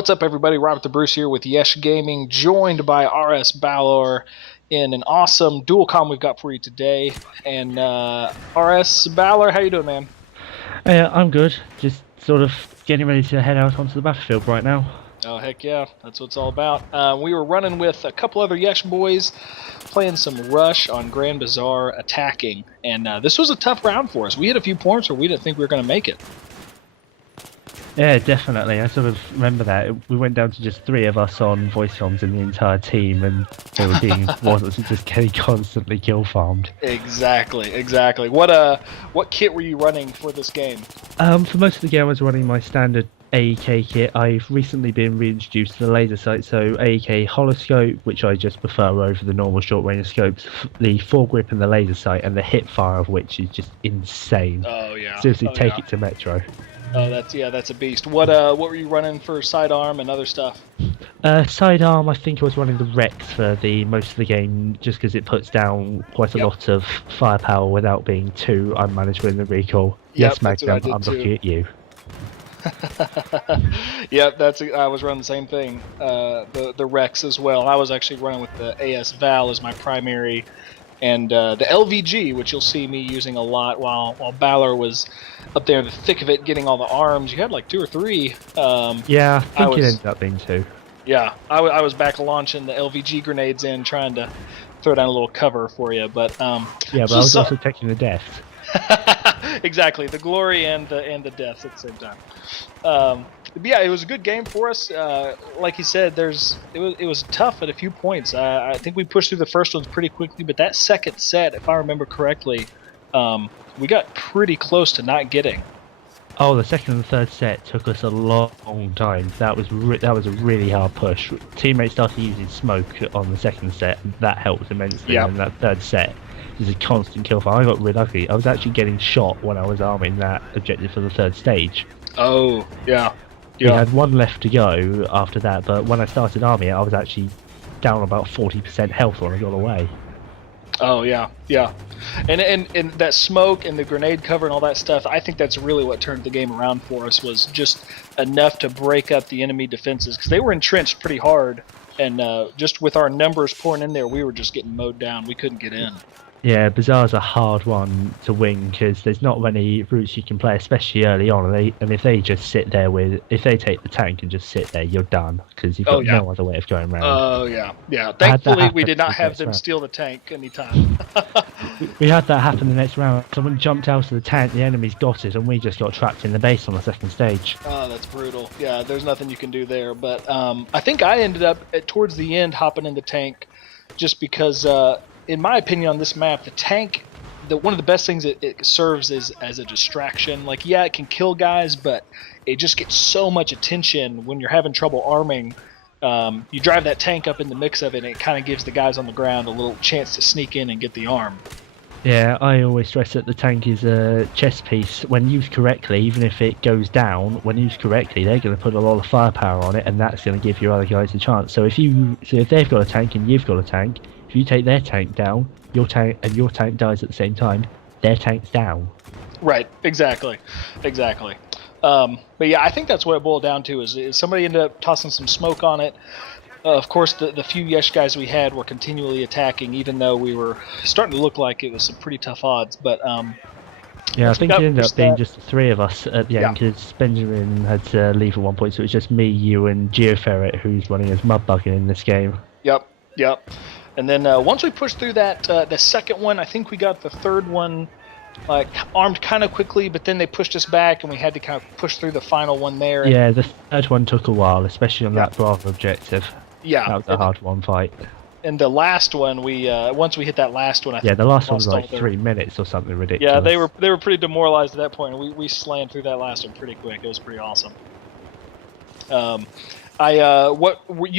What's up, everybody? Robert the Bruce here with Yesh Gaming, joined by rsballor in an awesome dual comm we've got for you today. And rsballor, how you doing, man? I'm good. Just sort of getting ready to head out onto the battlefield right now. Oh, heck yeah. That's what it's all about. We were running with a couple other Yesh boys, playing some Rush on Grand Bazaar, attacking. And this was a tough round for us. We hit a few points where we didn't think we were going to make it. Yeah, definitely. I sort of remember that. We went down to just 3 of us on voice comms in the entire team, and they were being just getting constantly kill farmed. Exactly. What kit were you running for this game? For most of the game, I was running my standard AEK kit. I've recently been reintroduced to the laser sight, so AEK holoscope, which I just prefer over the normal short range scopes, the foregrip and the laser sight, and the hip fire of which is just insane. Oh yeah. Seriously, take it to Metro. Oh, that's a beast. What were you running for sidearm and other stuff? Sidearm, I think I was running the Rex for the most of the game, just because it puts down quite a lot of firepower without being too unmanageable in the recoil. Yes, Magnum, I'm looking at you. Yep, I was running the same thing. The Rex as well. I was actually running with the AS Val as my primary, and the LVG, which you'll see me using a lot, while Ballor was up there in the thick of it, getting all the arms. You had like 2 or 3. Yeah, I think it ended up being 2. Yeah, I was back launching the LVG grenades in, trying to throw down a little cover for you. But yeah, but I was also taking the death. Exactly, the glory and the death at the same time. But yeah, it was a good game for us. Like you said, it was tough at a few points. I think we pushed through the first ones pretty quickly, but that second set, if I remember correctly, we got pretty close to not getting. Oh, the second and third set took us a long time. That was a really hard push. Teammates started using smoke on the second set, and that helped immensely. Yep. And that third set was a constant kill fire. I got really lucky. I was actually getting shot when I was arming that objective for the third stage. Oh, yeah. We had 1 left to go after that, but when I started arming it, I was actually down about 40% health when I got away. Oh yeah, and that smoke and the grenade cover and all that stuff, I think that's really what turned the game around for us, was just enough to break up the enemy defenses, because they were entrenched pretty hard, and just with our numbers pouring in there, we were just getting mowed down. We couldn't get in. Yeah, Bazaar's a hard one to win because there's not many routes you can play, especially early on. And if they just sit there if they take the tank and just sit there, you're done, because you've got no other way of going around. Oh yeah. Thankfully, we did not have them steal the tank anytime. We had that happen the next round. Someone jumped out of the tank, the enemy's got it, and we just got trapped in the base on the second stage. Oh, that's brutal. Yeah, there's nothing you can do there. But I think I ended up towards the end hopping in the tank, just because. In my opinion, on this map, the tank, one of the best things it serves is as a distraction. Like, yeah, it can kill guys, but it just gets so much attention when you're having trouble arming. You drive that tank up in the mix of it, and it kind of gives the guys on the ground a little chance to sneak in and get the arm. Yeah, I always stress that the tank is a chess piece. When used correctly, even if it goes down, when used correctly, they're going to put a lot of firepower on it, and that's going to give your other guys a chance. So if they've got a tank and you've got a tank, if you take their tank down, your tank dies at the same time, their tank's down. Right, exactly. But yeah, I think that's what it boiled down to, is somebody ended up tossing some smoke on it. Of course, the few Yesh guys we had were continually attacking, even though we were starting to look like it was some pretty tough odds. But yeah, I think it ended up being just the 3 of us at the end, because Benjamin had to leave at one point, so it was just me, you, and GeoFerret, who's running as Mudbugging in this game. Yep. And then once we pushed through that, the second one, I think we got the third one armed kind of quickly, but then they pushed us back, and we had to kind of push through the final one there. Yeah, the third one took a while, especially on that Bravo objective. Yeah, that was a hard one fight. And the last one, once we hit that last one, the last one was like 3 minutes or something ridiculous. Yeah, they were pretty demoralized at that point. We slammed through that last one pretty quick. It was pretty awesome. You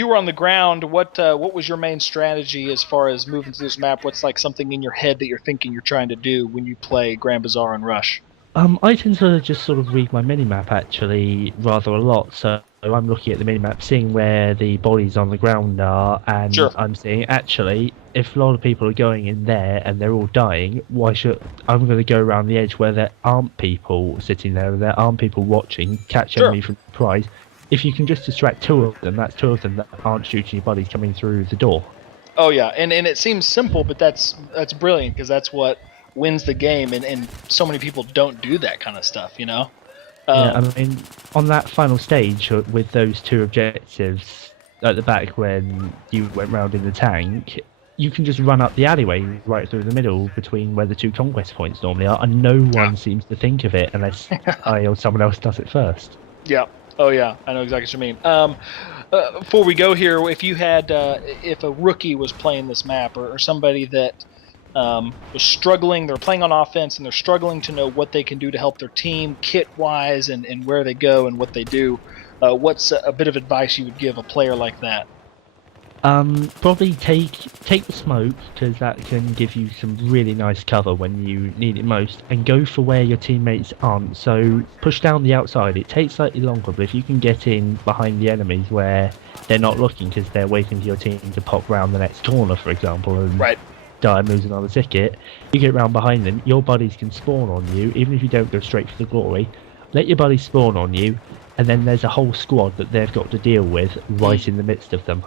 were on the ground. What was your main strategy as far as moving through this map? What's like something in your head that you're thinking you're trying to do when you play Grand Bazaar and Rush? I tend to just sort of read my minimap actually rather a lot. So I'm looking at the minimap, seeing where the bodies on the ground are, and I'm seeing actually if a lot of people are going in there and they're all dying, I'm going to go around the edge where there aren't people sitting there and there aren't people watching, catch enemy from surprise, if you can just distract two of them, that's two of them that aren't shooting your buddies coming through the door. Oh yeah, and it seems simple, but that's brilliant because that's what wins the game, and so many people don't do that kind of stuff, you know. Yeah, I mean, on that final stage with those two objectives at the back when you went round in the tank, you can just run up the alleyway right through the middle between where the two conquest points normally are, and no one seems to think of it unless I or someone else does it first. Yeah. Oh yeah, I know exactly what you mean. Before we go here, if you had, if a rookie was playing this map, or somebody that was struggling, they're playing on offense and they're struggling to know what they can do to help their team, kit-wise, and where they go and what they do, what's a bit of advice you would give a player like that? Probably take the smoke, because that can give you some really nice cover when you need it most, and go for where your teammates aren't. So push down the outside. It takes slightly longer, but if you can get in behind the enemies where they're not looking because they're waiting for your team to pop round the next corner, for example, and die and lose another ticket, you get round behind them, your buddies can spawn on you, even if you don't go straight for the glory. Let your buddies spawn on you, and then there's a whole squad that they've got to deal with right in the midst of them.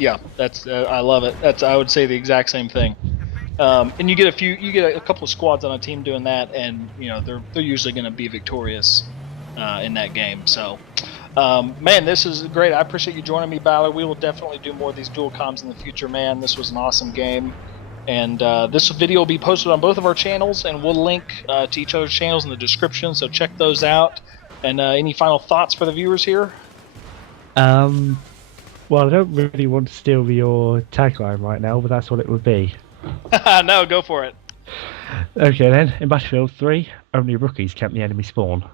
Yeah, that's I love it. I would say the exact same thing. And you get a couple of squads on a team doing that, and you know they're usually going to be victorious in that game. So, man, this is great. I appreciate you joining me, Ballor. We will definitely do more of these dual comms in the future, man. This was an awesome game, and this video will be posted on both of our channels, and we'll link to each other's channels in the description. So check those out. And any final thoughts for the viewers here? Well, I don't really want to steal your tagline right now, but that's what it would be. No, go for it. Okay then, in Battlefield 3, only rookies camp the enemy spawn.